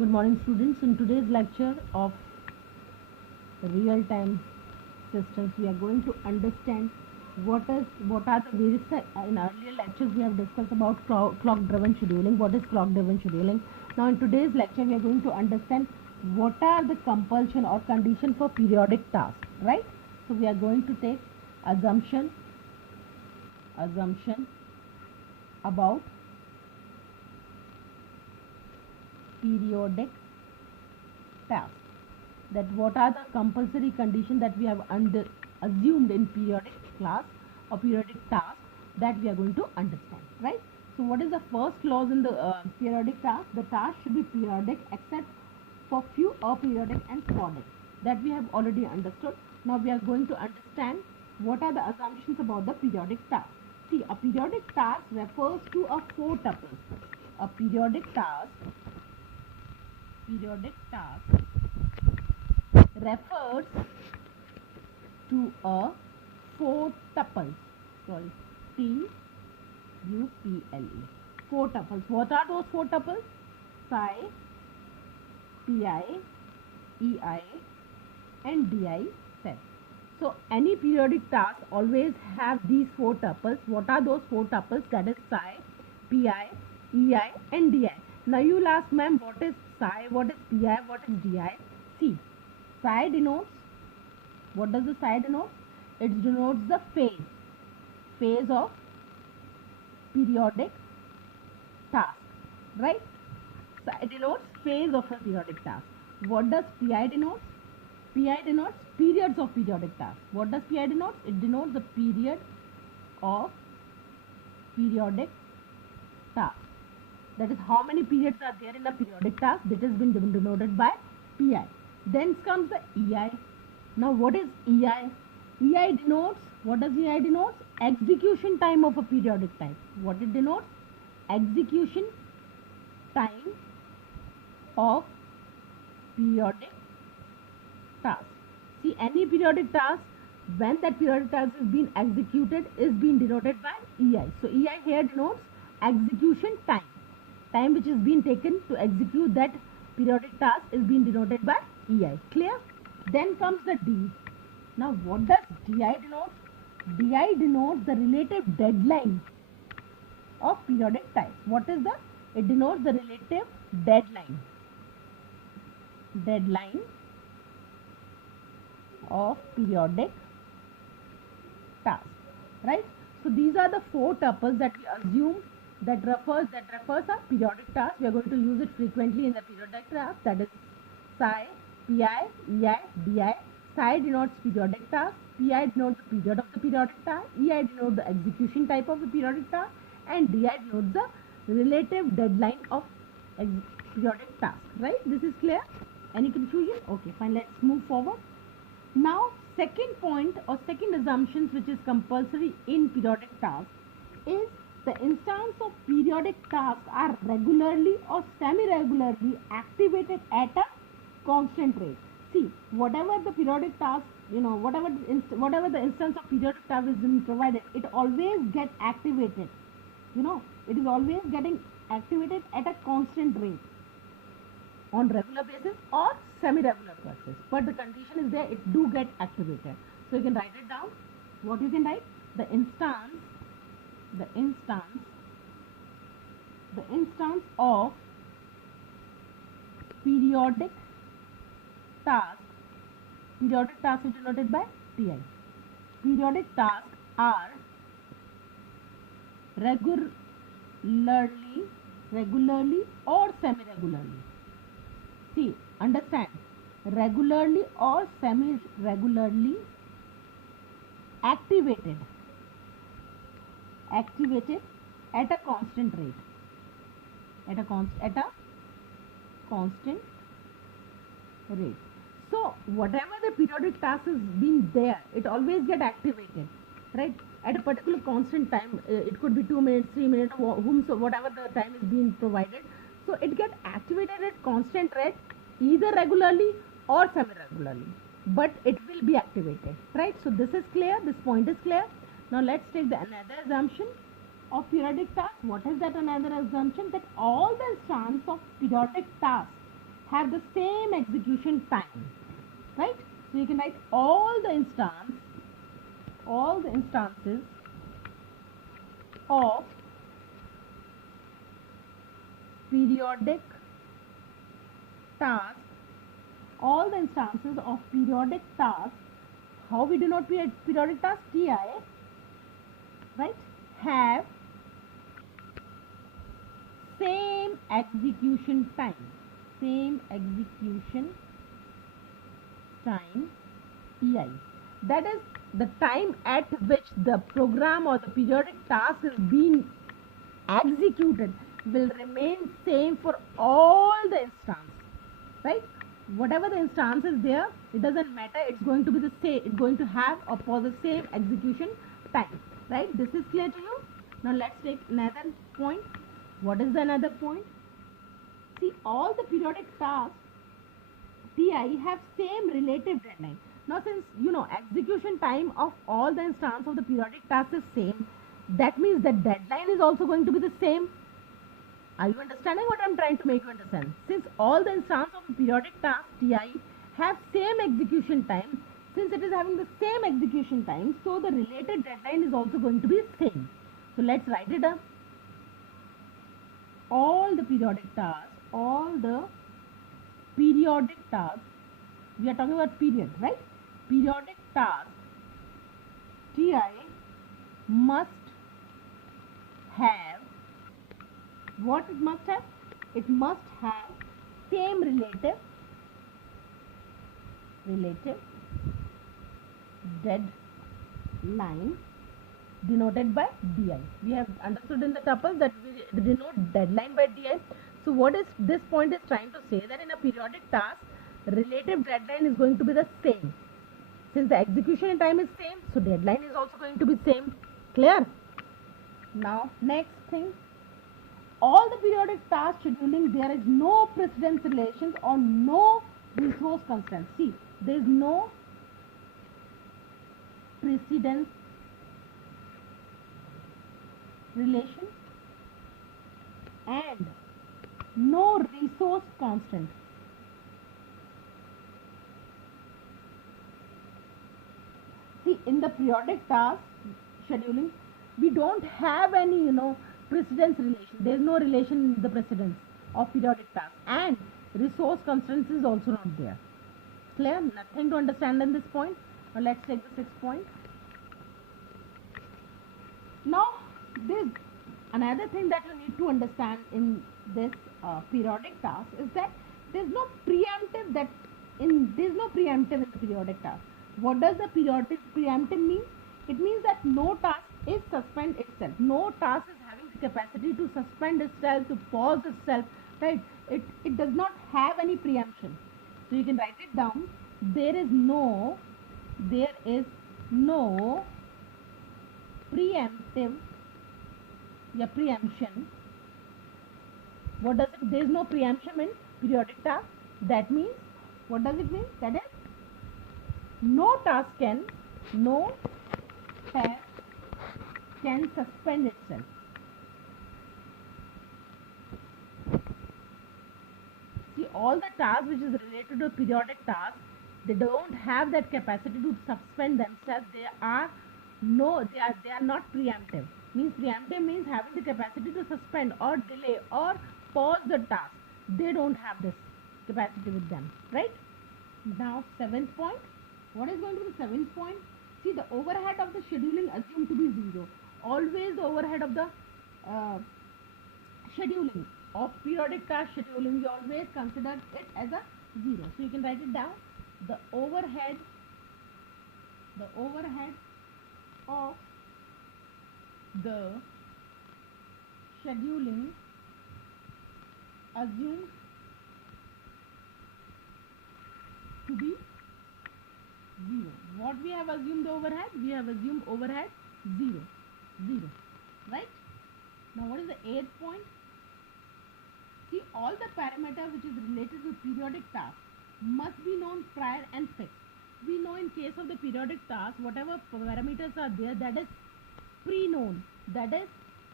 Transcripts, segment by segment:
Good morning, students. In today's lecture of real-time systems, we are going to understand what are the various in earlier lectures we have discussed about clock-driven scheduling. What is clock-driven scheduling? Now, in today's lecture, we are going to understand what are the compulsion or condition for periodic tasks. Right? So, we are going to take assumption about periodic tasks. That what are the compulsory conditions that we have assumed in periodic class or periodic task that we are going to understand, right? So what is the first clause in the periodic task? The task should be periodic except for few aperiodic and sporadic. That we have already understood. Now we are going to understand what are the assumptions about the periodic task. See, a periodic task refers to a four tuples. A periodic task refers to a four tuples. Sorry, T-U-P-L-E. Four tuples. What are those four tuples? Psi, Pi, Ei, and Di set. So any periodic task always have these four tuples. What are those four tuples? That is psi, Pi, Ei, and Di. Now you will ask, ma'am, what is psi, what is Pi, what is Di? See, psi denotes, what does the psi denote? It denotes the phase of periodic task, right? Psi denotes phase of a periodic task. What does Pi denote? Pi denotes periods of periodic task. What does Pi denote? It denotes the period of periodic task. That is how many periods are there in a periodic task. That has been denoted by Pi. Then comes the Ei. Now what is Ei? Ei denotes, what does Ei denote? Execution time of a periodic type. What it denotes? Execution time of periodic task. See, any periodic task, when that periodic task is being executed, is being denoted by Ei. So Ei here denotes execution time. Time which is being taken to execute that periodic task is being denoted by Ei. Clear? Then comes the D. Now what does Di denote? Di denotes the relative deadline of periodic type. What is the? It denotes the relative deadline of periodic task, right? So these are the four tuples that we assume that refers a periodic task. We are going to use it frequently in the periodic task. That is psi, Pi, Ei, Di. Psi denotes periodic task. Pi denotes the period of the periodic task. Ei denotes the execution type of the periodic task, and Di denotes the relative deadline of periodic task. Right? This is clear? Any confusion? Okay, fine. Let's move forward. Now, second point or second assumptions which is compulsory in periodic tasks is the instance of periodic tasks are regularly or semi-regularly activated at a constant rate. See, whatever the periodic task, whatever the instance of periodic task is being provided, it always gets activated. It is always getting activated at a constant rate on regular basis or semi-regular basis, but the condition is there, it do get activated. So you can write it down. What you can write? The instance of periodic task is denoted by Ti. Periodic tasks are regularly or semi-regularly. See, understand, regularly or semi-regularly activated at a constant rate. At a constant rate. So, whatever the periodic task is being there, it always get activated, right? At a particular constant time. It could be 2 minutes, 3 minutes, whatever the time is being provided. So it gets activated at constant rate, either regularly or semi-regularly, but it will be activated, right? So this is clear, this point is clear. Now let's take another assumption of periodic task. What is that another assumption? That all the instances of periodic task have the same execution time, right? So you can write all the instances of periodic task, all the instances of periodic task, how we denote periodic task, Ti, right, have same execution time, Ei. That is the time at which the program or the periodic task is being executed will remain same for all the instances, right? Whatever the instance is there, it doesn't matter, it's going to be the same, it's going to have a positive execution time, right? This is clear to you? Now let's take another point. What is the another point? See, all the periodic tasks Ti have same relative deadline. Now since execution time of all the instance of the periodic task is same, that means the deadline is also going to be the same. Are you understanding what I'm trying to make you understand? Since all the instances of a periodic task Ti have same execution time, since it is having the same execution time, so the related deadline is also going to be same. So let's write it up. All the periodic tasks, we are talking about period, right? Periodic tasks Ti must have, what it must have? It must have same relative deadline denoted by Di. We have understood in the tuple that we denote deadline by Di. So what is this point is trying to say, that in a periodic task, relative deadline is going to be the same. Since the execution time is same, so deadline is also going to be same. Clear? Now next thing, all the periodic task scheduling, there is no precedence relations or no resource constraints. See, there is no precedence relation and no resource constant. See, in the periodic task scheduling, we don't have any precedence relation. There is no relation in the precedence of periodic task, and resource constraints is also not there. Clear? Nothing to understand in this point. Now let's take the sixth point. Now this another thing that you need to understand in this periodic task is that there's no preemptive in the periodic task. What does the periodic preemptive mean? It means that no task is suspend itself. No task is having the capacity to suspend itself, to pause itself, right? It does not have any preemption. So you can write it down. There is no preemption. What does it? There is no preemption in periodic task. That means, what does it mean? That is, no task can suspend itself. See, all the tasks which is related to periodic tasks, they don't have that capacity to suspend themselves. They are not preemptive. Means preemptive means having the capacity to suspend or delay or pause the task. They don't have this capacity with them, right? Now seventh point. What is going to be the seventh point? See, the overhead of the scheduling assumed to be 0. Always the overhead of the scheduling of periodic task scheduling, we always consider it as a 0. So you can write it down. The overhead of the scheduling assumed to be 0. What we have assumed the overhead? We have assumed overhead 0. Right? Now what is the 8th point? See, all the parameters which is related to periodic task must be known prior and fixed. We know in case of the periodic task, whatever parameters are there, that is pre-known, that is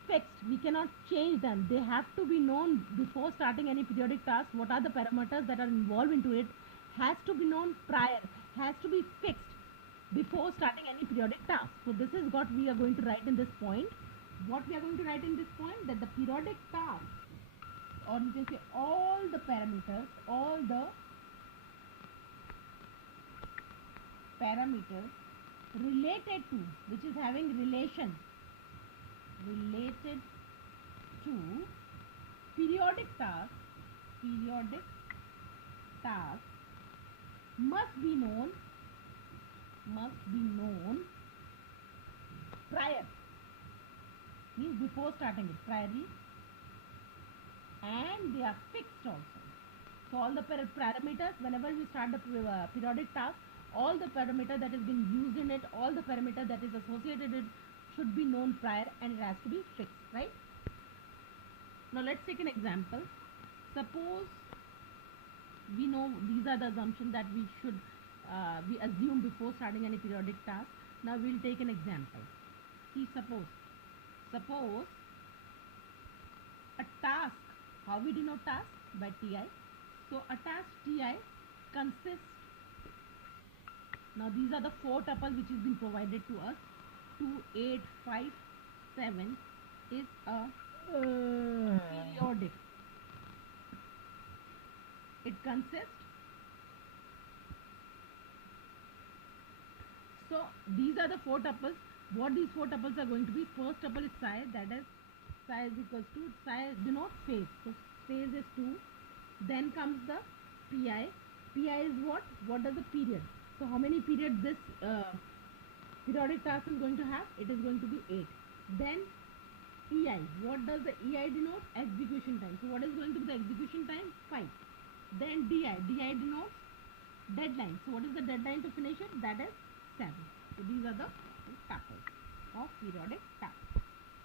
fixed. We cannot change them. They have to be known before starting any periodic task. What are the parameters that are involved into it has to be known prior, has to be fixed before starting any periodic task. So this is what we are going to write in this point. What we are going to write in this point, that the periodic task, or you can say all the parameters related to, which is having relation related to periodic task must be known prior, means before starting it, priorly, and they are fixed also. So all the parameters, whenever we start the periodic task, all the parameter that has been used in it, all the parameter that is associated with it should be known prior, and it has to be fixed, right? Now let's take an example. Suppose we know these are the assumptions that we should we assume before starting any periodic task. Now we'll take an example. See, suppose a task, how we denote task? By Ti. So a task Ti consists, now these are the 4 tuples which has been provided to us. 2, 8, 5, 7 is a periodic. It consists, so these are the 4 tuples. What these 4 tuples are going to be? First tuple is psi, that is psi is equals to, psi denotes phase, so phase is 2. Then comes the Pi. Pi is what does the period? So how many periods this periodic task is going to have? It is going to be 8. Then Ei, what does the Ei denote? Execution time. So what is going to be the execution time? 5. Then Di denotes deadline. So what is the deadline to finish it? That is 7. So these are the tuples of periodic task.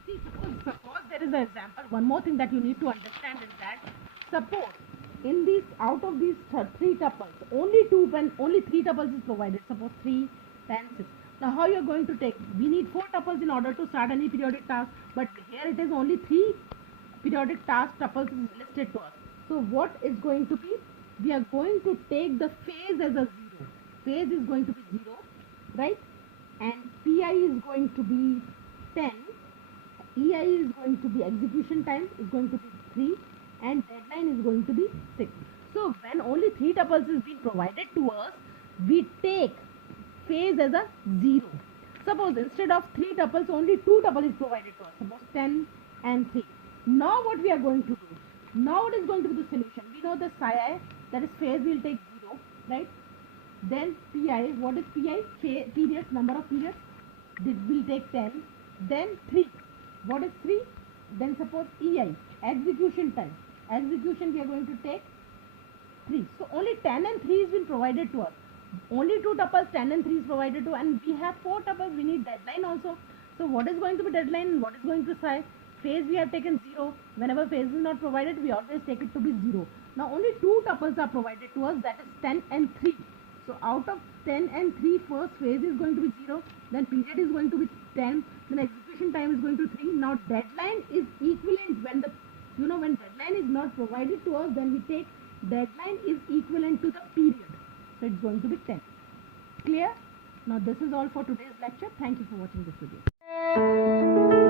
See, suppose there is an example. One more thing that you need to understand is that, suppose in these, out of these 3 tuples, only 3 tuples is provided. Suppose 3, 10, 6. Now how you are going to take? We need 4 tuples in order to start any periodic task, but here it is only 3 periodic task tuples is listed to us. So what is going to be? We are going to take the phase as a 0. Phase is going to be 0, right? And Pi is going to be 10. Ei is going to be, execution time is going to be 3, and deadline is going to be 6. So when only 3 tuples is being provided to us, we take phase as a 0. Suppose instead of 3 tuples, only 2 tuples is provided to us. Suppose 10 and 3. Now what we are going to do? Now what is going to be the solution? We know the psi, that is phase, will take 0, right? Then Pi, what is Pi? Periods, number of periods. This will take 10. Then 3. What is 3? Then suppose Ei, execution time. Execution we are going to take 3. So only 10 and 3 is been provided to us. Only 2 tuples, 10 and 3 is provided to, and we have 4 tuples. We need deadline also. So what is going to be deadline and what is going to psi? Phase we have taken 0. Whenever phase is not provided, we always take it to be 0. Now only 2 tuples are provided to us, that is 10 and 3. So out of 10 and 3, first phase is going to be 0, then period is going to be 10, then execution time is going to 3. Now deadline is equivalent when the, when deadline is not provided to us, then we take deadline is equivalent to the period. So it's going to be 10. Clear? Now this is all for today's lecture. Thank you for watching this video.